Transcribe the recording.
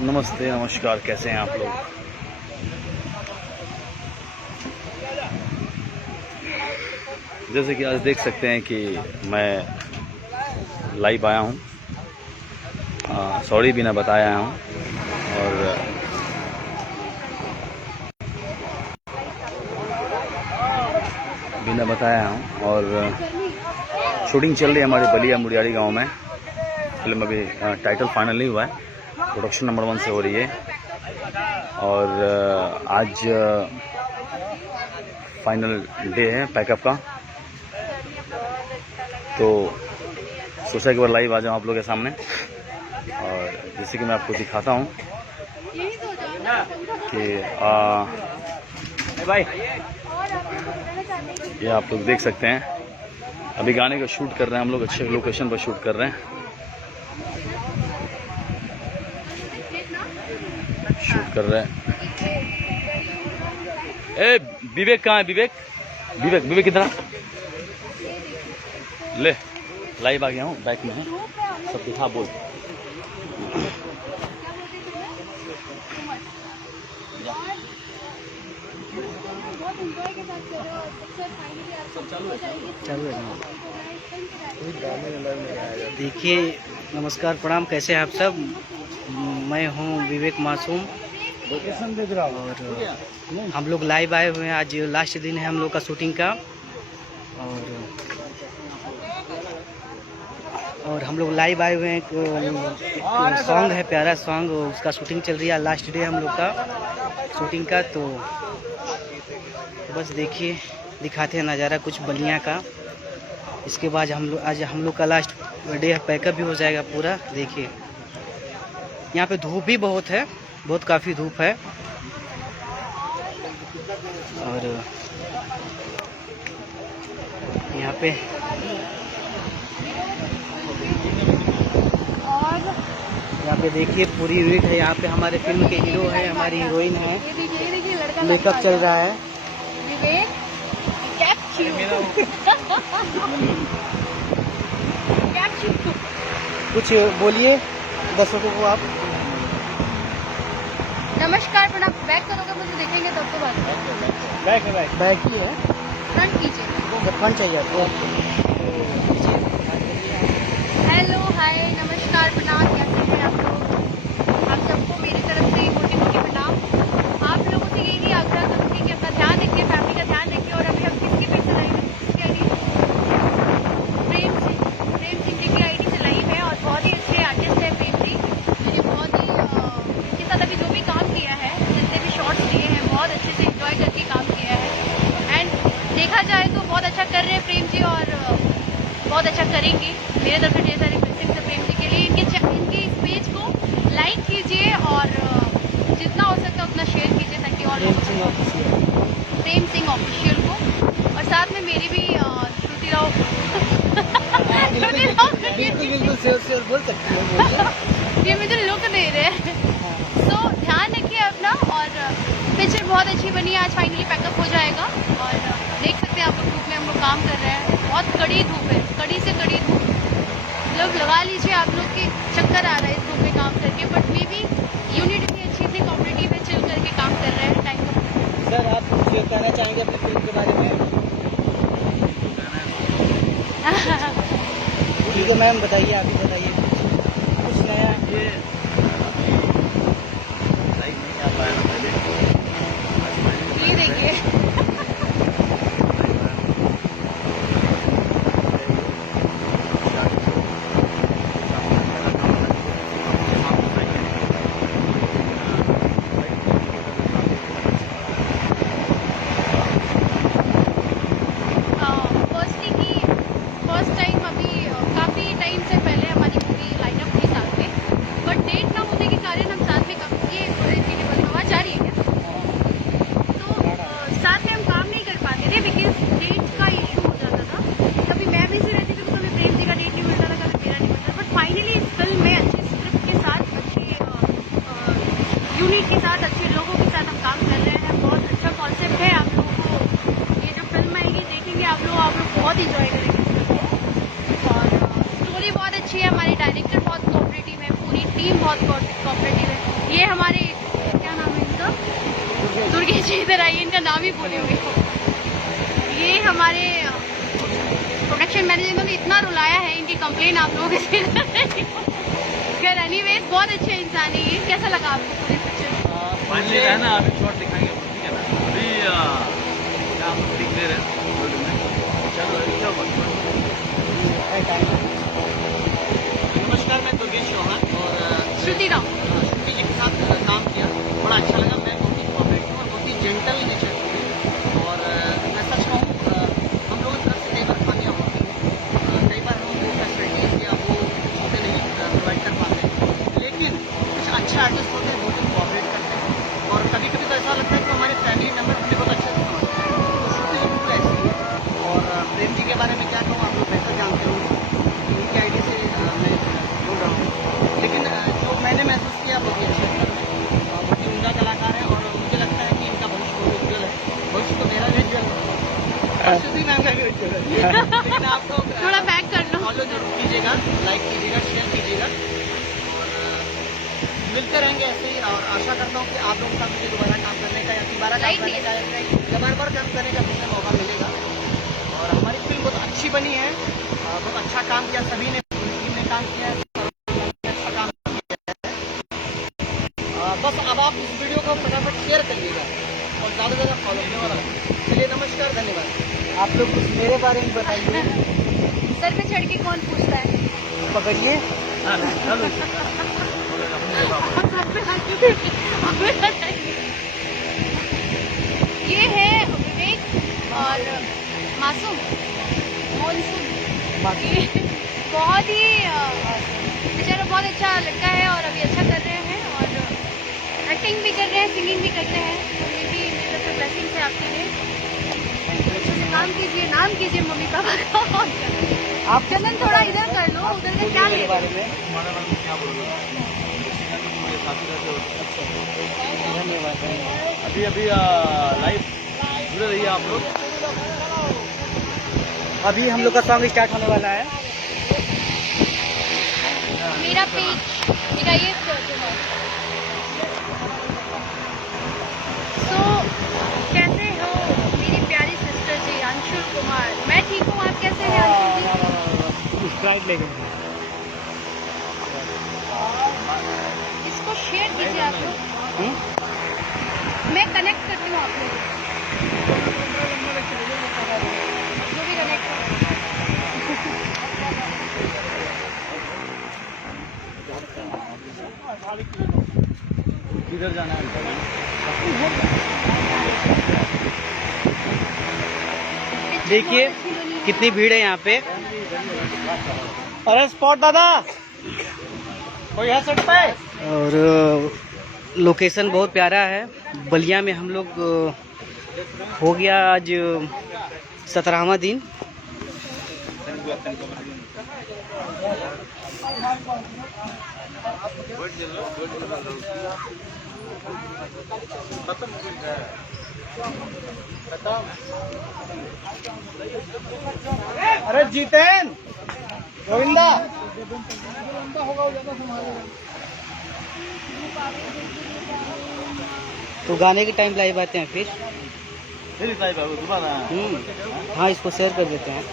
नमस्ते, नमस्कार, कैसे हैं आप लोग। जैसे कि आज देख सकते हैं कि मैं लाइव आया हूँ, सॉरी बिना बताया हूँ और बिना बताया हूँ और शूटिंग चल रही है हमारी बलिया मुड़ियारी गांव में। फिल्म अभी टाइटल फाइनल नहीं हुआ है, प्रोडक्शन नंबर 1 से हो रही है और आज फाइनल डे है पैकअप का। तो सोचा कि बार लाइव आ जाऊँ आप लोगों के सामने और जैसे कि मैं आपको दिखाता हूँ कि भाई ये आप लोग देख सकते हैं अभी गाने का शूट कर रहे हैं हम लोग, अच्छे लोकेशन पर शूट कर रहे हैं, शूट कर रहे हैं। ए विवेक कहाँ है? विवेक विवेक विवेक किधर? ले लाइव आ गया हूँ, बैक में है सब दिखा बोल। चालू है। देखिए, नमस्कार, प्रणाम, कैसे हैं आप सब। मैं हूं विवेक मासूम और हम लोग लाइव आए हुए हैं। आज लास्ट दिन है हम लोग का शूटिंग का और हम लोग लाइव आए हुए हैं। एक सॉन्ग है, प्यारा सॉन्ग, उसका शूटिंग चल रही है। लास्ट डे हम लोग का शूटिंग का, तो बस देखिए, दिखाते हैं नज़ारा कुछ बलिया का। इसके बाद आज हम लोग का लास्ट डे पैकअप भी हो जाएगा पूरा। देखिए, यहाँ पे धूप भी बहुत है, बहुत काफ़ी धूप है और यहाँ पे देखिए पूरी यूनिट है। यहाँ पे हमारे फिल्म के हीरो है, हमारी हीरोइन है, मेकअप चल रहा है। कुछ बोलिए दर्शकों को आप। नमस्कार, प्रणाम। बैक करोगे मुझे देखेंगे तब तो बात। बैक ही है, फ्रंट कीजिए। फ्रंट चाहिए आपको। हेलो, हाय, नमस्कार, प्रणाम, कैसे हैं आप लोग। आप सबको मेरी तरफ से मोटी मोटी प्रणाम। आप लोगों से यही आग्रह करूँगी कि अपना ध्यान रखिए, फैमिली का ध्यान रखिए। और अभी हम किसके पे चलाई है? प्रेम सिंह जी की आईडी चलाई है और बहुत ही अच्छे आर्टिस्ट है प्रेम जी। मैंने बहुत ही इनके साथ अभी जो भी काम किया है, जितने भी शॉट्स लिए हैं, बहुत अच्छे से एंजॉय करके काम किया है। एंड देखा जाए तो बहुत अच्छा कर रहे हैं प्रेम जी और बहुत अच्छा करेंगे। मेरे तरफ से ढेर सारी ब्लेसिंग्स है प्रेम जी के लिए। इनके इस पेज को लाइक कीजिए और जितना हो सकता है उतना शेयर कीजिए ताकि और प्रेम सिंह ऑफिशियल को। और साथ में मेरी भी श्रुति राव बिल्कुल बोल सकती है। ये मुझे लुक दे रहे हैं। तो ध्यान रखिए अपना। और पिक्चर बहुत अच्छी बनी है, आज फाइनली पैकअप हो जाएगा। और देख सकते हैं आप लोग, धूप में हम लोग काम कर रहे हैं। बहुत कड़ी धूप है, कड़ी से कड़ी धूप। मतलब लगा लीजिए आप लोग के चक्कर आ रहा है इस धूप में काम करके। बट मे भी यूनिट भी अच्छी थी, कॉपरेटिव है, चिल करके काम कर रहे हैं। टाइम सर, आप कुछ कहना चाहेंगे अपनी फिल्म के बारे में? ठीक है मैम, बताइए, आप ही बताइए कुछ नया। ये देखिए फर्स्ट टाइम अभी काफ़ी टाइम से पहले हमारी मूवी लाइनअप थी साथ में। बट डेट ना होने के कारण हम साथ में आवाज़ जा रही है क्या? तो साथ में हम काम नहीं कर पाते थे बिकॉज डेट का इशू हो जाता था। कभी मैं बिजी रहती थी तो कभी प्रेम जी का डेट नहीं मिलता था, कभी मेरा नहीं मिलता। बट फाइनली इस फिल्म में अच्छे स्क्रिप्ट के साथ, अच्छी यूनिट के साथ, अच्छे लोगों के साथ हम काम कर रहे हैं। बहुत अच्छा कॉन्सेप्ट है। आप लोगों को ये जो फिल्म आएगी देखेंगे आप लोग बहुत इंजॉय करेंगे। और स्टोरी बहुत अच्छी है। हमारे डायरेक्टर बहुत कोऑपरेटिव है, पूरी टीम बहुत कोऑपरेटिव है। ये हमारे क्या नाम है इनका, दुर्गेश जी इधर आइए, इनका नाम ही भूले हुए। ये हमारे प्रोडक्शन मैनेजर, इन्होंने इतना रुलाया है, इनकी कंप्लेन आप लोगों के खैर एनीवेज बहुत अच्छे इंसान है ये। कैसा लगा आपको पूरी पिक्चर? फाइनली है ना, अभी शॉट दिखाएंगे, ठीक है ना। अभी आप दिख ले रहे हैं। चलो नमस्कार, मैं दुर्गेश चौहान और श्रुति राव श्रुति जी के साथ काम किया, बड़ा अच्छा लगा। मैं बहुत ही कोऑपरेटिव और बहुत ही जेंटल नेचर की, और मैं सच कहूँ हम लोगों की तरफ से कई बार खामियाँ होती हैं, कई बार हम वो फैसिलिटीज़ या वो चीज़ें नहीं प्रोवाइड कर पाते, लेकिन कुछ अच्छे आर्टिस्ट होते हैं, बहुत ही कोऑपरेट करते हैं। और कभी कभी तो ऐसा लगता है कि हमारे फैमिली मेम्बर हमें बहुत अच्छे से समझते हैं। तो श्रुति जी बिल्कुल ऐसी है। और प्रेम जी के बारे में क्या कहूँ, आप लोग बेहतर जानते होंगे, उनकी आईडी से मैं बोल रहा हूँ। लेकिन जो मैंने महसूस किया बहुत ही अच्छे हैं, बहुत ही उम्दा कलाकार है, और मुझे लगता है कि इनका भविष्य बहुत उज्जवल है। भविष्य तो मेरा भी उज्जवल है, श्रुति मैम का भी उज्जवल है। लेकिन आप लोग थोड़ा बैक कर लो। फॉलो जरूर कीजिएगा, लाइक कीजिएगा, शेयर कीजिएगा, और मिलते रहेंगे ऐसे ही। और आशा करता हूँ कि आप लोगों का मुझे दोबारा काम करने का या दोबारा काम करने का या बार काम करने का मुझे मौका मिलेगा। और हमारी फिल्म बहुत अच्छी बनी है, बहुत अच्छा काम किया सभी ने, टीम ने काम किया है, अच्छा काम किया है। बस अब आप इस वीडियो को फटाफट शेयर करिएगा और ज़्यादा से ज़्यादा फॉलो कीजिएगा। चलिए नमस्कार, धन्यवाद। आप लोग कुछ मेरे बारे में बताइए। सर पे चढ़ के कौन पूछता है? पकड़िए। ये है विवेक और मासूम मानसून। ये बहुत ही बेचारा बहुत अच्छा लड़का है और अभी अच्छा कर रहे हैं, और एक्टिंग भी कर रहे हैं, सिंगिंग भी करते हैं। तो ये भी मेरे तरफ से ब्लेसिंग है आपके लिए। अच्छे से काम कीजिए, नाम कीजिए मम्मी पापा का। आप चंदन थोड़ा इधर कर लो, उधर से क्या ले बारे में हमारे बारे में क्या बोलोगे? मेरे साथी रहते हो। धन्यवाद। अभी लाइव जुड़े रहिए आप लोग। अभी हम लोग का सॉन्ग स्टार्ट होने वाला है। मेरा पेज दिखाइए। सो कैसे हो मेरी प्यारी सिस्टर जी अंशुल कुमार? मैं ठीक हूँ, आप कैसे हैं अंशुल जी? स्प्राइट ले गए। इसको शेयर कीजिए आप लोग, मैं कनेक्ट करती हूँ आप लोग जो भी कनेक्ट किधर जाना है? देखिए कितनी भीड़ है यहाँ पे। अरे स्पॉट दादा, कोई है सेट पे? और लोकेशन बहुत प्यारा है। बलिया में हम लोग हो गया आज 17वां दिन। अरे जीतेन गोविंदा, तो गाने के टाइम लाइव आते हैं फिर। दोबारा। हाँ, इसको शेयर कर देते हैं।